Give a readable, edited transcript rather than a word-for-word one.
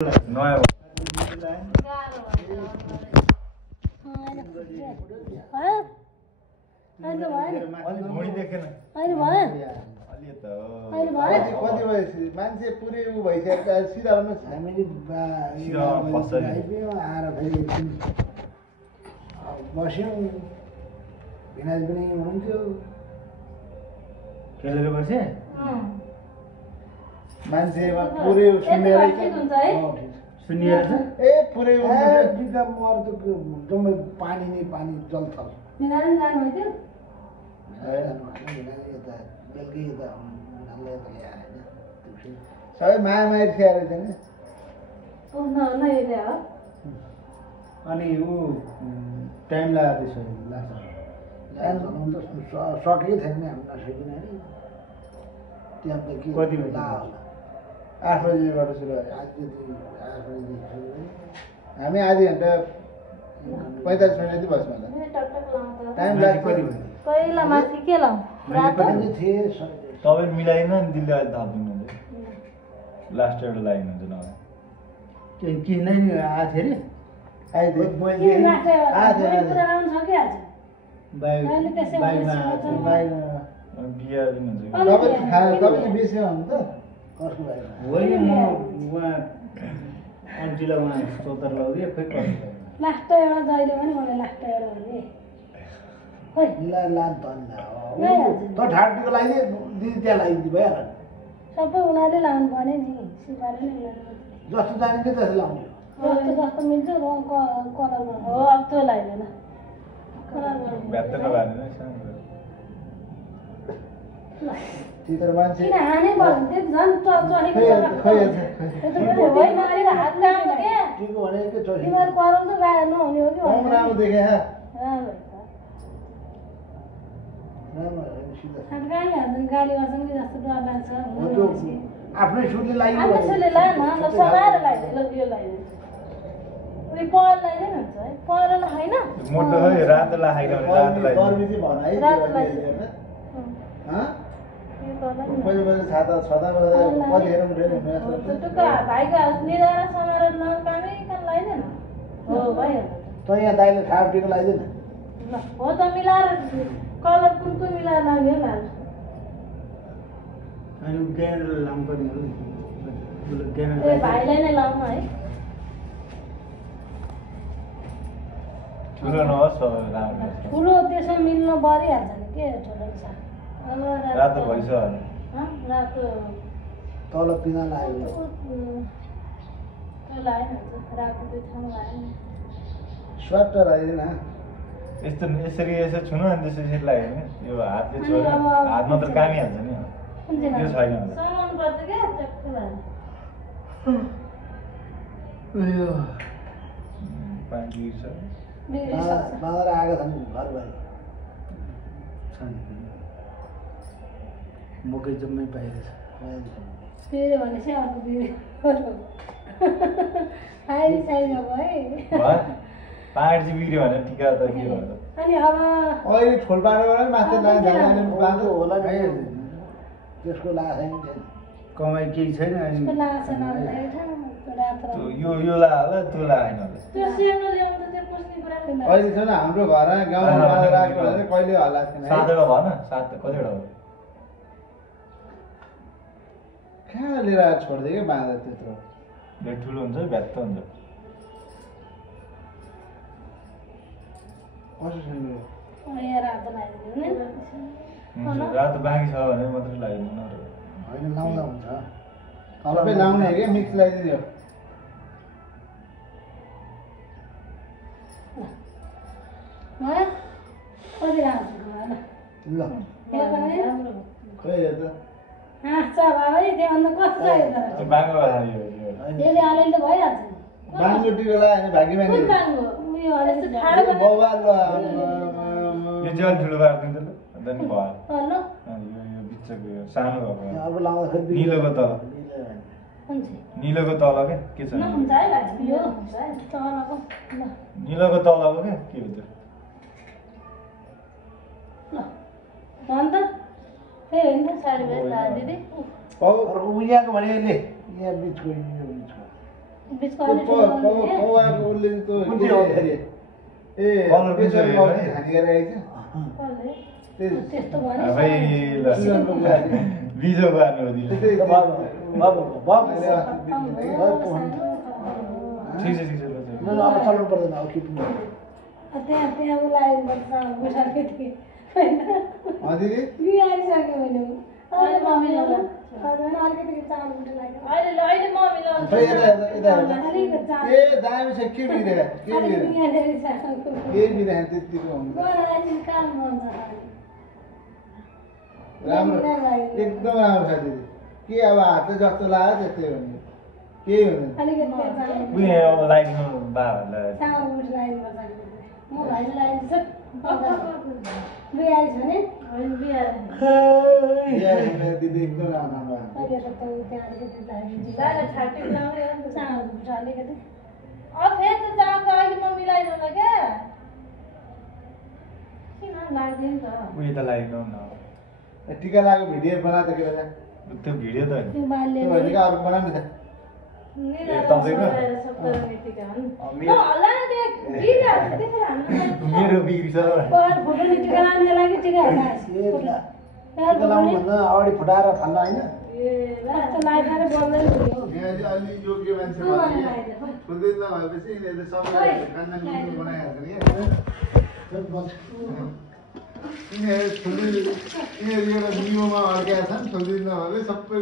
नयाँ मुडी देखेन कति भएपछि मान्छे पुरै उ भइसकेको सिधा भन्नुहोस् हामीले आएर फेरि बस्यौँ भिनाज पनि हुनुहुन्थ्यो खेलेर बसे मान्छेमा पुरै सुनेर सुनिएर ए पुरै बिगा मर्दो जम्मै पानी नै पानी जलथल सबै माया माया खेर छैन अनि ऊ टाइम लाग्यो सकेकै छैन नि हामी नसकिन नि त्यहाँ के कति बजी 8 बजीबाट सुरु भयो हामी आधी घन्टा 45 मिनट बस्नु होला टाइम लाग्छ पहिला माथि के लाउँ तपाईँ मिलाइन नि दिल्ली अहिले थपिदिनुहुन्छ लास्ट एउटा लाइनुहुन्छ नभए के नै आएको थियो अरे बिहा दिनुहुन्छ तपाईँ बेसीमा हुनु त कसको भाइ होइन म उहाँ आन्टीलाई उहाँ सोतर लगाउँदै खोइ कसको लास्ट एउटा जहिले पनि मलाई लास्ट एउटा भने मिलाएर लान त त ठाडीको लागि दिदी त्यहाँ लगाइदिनु भइहाल्यो सबै उनीहरूले लाउनु पर्ने नि सिपाले नै जस्तो जानिन्छ त्यसो लाउने जस्तो जस्तो मिल्छ रङ कलरमा हो अब त्यो लगाइदिएन भ्यात्त नभएन त्यत्रो मान्छे किन हानै पर्यो त्यो झन् चढेको होइन हात राम्रो के टिको भनेको चोरी तिमीहरू कराउँछ नहुने हो कि राम्रो देखे गाली हाल्छन् गाली गर्छन् कि जस्तो डर लाग्छ आफ्नै सुरले लाग्यो आफ्नो सुरले लायो न ल समाएर लगाइदियो ल यो लगाइदियो उयो पहल लगाइदियो नि हुन्छ है पहल होइन मोटो है रातो लाखाइरहने रातो लगाइदियो पहिले छाता छँदा कतिखेर भाइको निधाएर समाएर नकामै काम लगाइदिएन हो भइहाल्छ त यहाँ दाइले खाएर टिको लगाइदिएन ल हो त मिलाएर कलर कुन मिलाएर लाग्यो लाल अनि ग्यानर लाउनु पर्ने हो ए भाइलाई नै लाउनु है ठुलो नहोस् राम्रो ठुलो त्यसमा मिल्नु परिहाल्छ नि के ठुलो छ रातो भइसक्यो रातो तल पिना लाग्यो त्यो लगाएन रातो त्यो ठाउँ लगाएन स्वाट लगाइदिएन यस्तो यसरी यसो छुनु अनि त्यसरी लाग्यो नि यो हातले छोड्यो हात मात्र कामिहाल्छ नि यो छैन सामान पर्छ क्या ट्याक्क लाग्यो पानी बिग्रिछ बाँदर आएका छन् घर भाइ मकै जम्मै बाहिर छ बिग्रियो भनेपछि अर्को बिग्रियो साइज साइजमा भयो है पाहाड चाहिँ बिग्रियो भने टिका त के भयो अनि अब अहिले ठोलपाडाबाट माथि बाँधो होला त्यसको लास कमाइ केही छैन त्यसको लाग्छ यो ला होला त्यो लागेन होला त्यो सेनो ल्याउनु त त्यो पुस्ने कुरा छैन अहिले छ हाम्रो घरमा गाउँमा राख्यो भने कहिले होला छैन सातवटा भएन सात कतिवटा हो कहाँ लिएर आएर छोडिदियो क्या बाँधेर त्यत्रो भेट ठुलो हुन्छ भ्यात्त हुन्छ कसो छैन यहाँ रातो लगाइदिनु नि रातो बाँकी छ भने मात्रै लाग्दैन होइन लाउँदा हुन्छ सबै लाउने हो क्या मिक्स लगाइदियो कति राम्रो ल खोइ यो त बाबै त्यो अन्त कस्तो त्यो बाङ्गो त्यसले अलिअलि त भइहाल्छ बाङ्गो टिको लगायो भने भागी कुन बाङ्गो उयो अलिअलि ठाडो बौवाल यो चाहिँ अलिक ठुलो पारिदिन्छ ल अन्त नि भयो ल यो बिचको यो सानो भएको अब लाउँदाखेरि निलोको तल हुन्छ निलोको तल के छ हुन्छ है भाइ यो हुन्छ है तलको ल निलोको तलको के हुन्छ ल भन त त्यही हो नि त साडी भेट दिदी उयाको भने यसले यहाँ बिचको यो बिचको बिचको अलि ठुलो बनाउने के? पौवाको उसले त्यो कुन चाहिँ हो फेरि? कलर कुन चाहिँ हो? हानिएर आइछ कसले? त्यही त्यस्तो भने भाइ ल बिजो बार्नु हो दिले त्यही ठिक न छ ठिक छ ल अब चल्नु पर्दैन अब के पनि त्यहाँ लगाइदिनुपर्छ बुढाको थिएँ होइन दिदी बिगारिसक्यो भने अहिले मम्मी अलिकति चामल मुठो लाग्यो अहिले मम्मी खै यता अलिकति चामल ए दामी छ के बिग्रियो के बिग्रियो त्यतिको हुन्छ काम हुन्छ राम्रो एकदम राम्रो छ दिदी के अब हातले जस्तो लाग्यो त्यस्तै हो नि केही हुँदैन अलिकति चामल उयो अब लाइदिनु बाहरूलाई चामल मुठो लगाइदिनुपर्छ म भाइले लगाइदिन्छु बिहारी छ नि होइन बिहारी दिदी एकदम राम्रो अहिले त त्यहाँ अलिकति लगाइदिन्छु चामल मुठो अलिकति फेरि त चामलको अहिले म मिलाइदिउँला क्या किन लाग्दैन त उयो त लाइदिनु न टिका लागेको भिडियो बना त के त्यो भिडियो त त्यो बाल्ने अरू बना नि मेरो बिग्री छ अगाडि फुटाएर फाल्नु होइन अलि योग्य मान्छे खोल्दैन भएपछि यिनीहरूले सबैले कान्दान बनाइहाल्छ यिनीहरू एउटा नियोमा अड्काएका छन् खोलिदिनु नभए सबै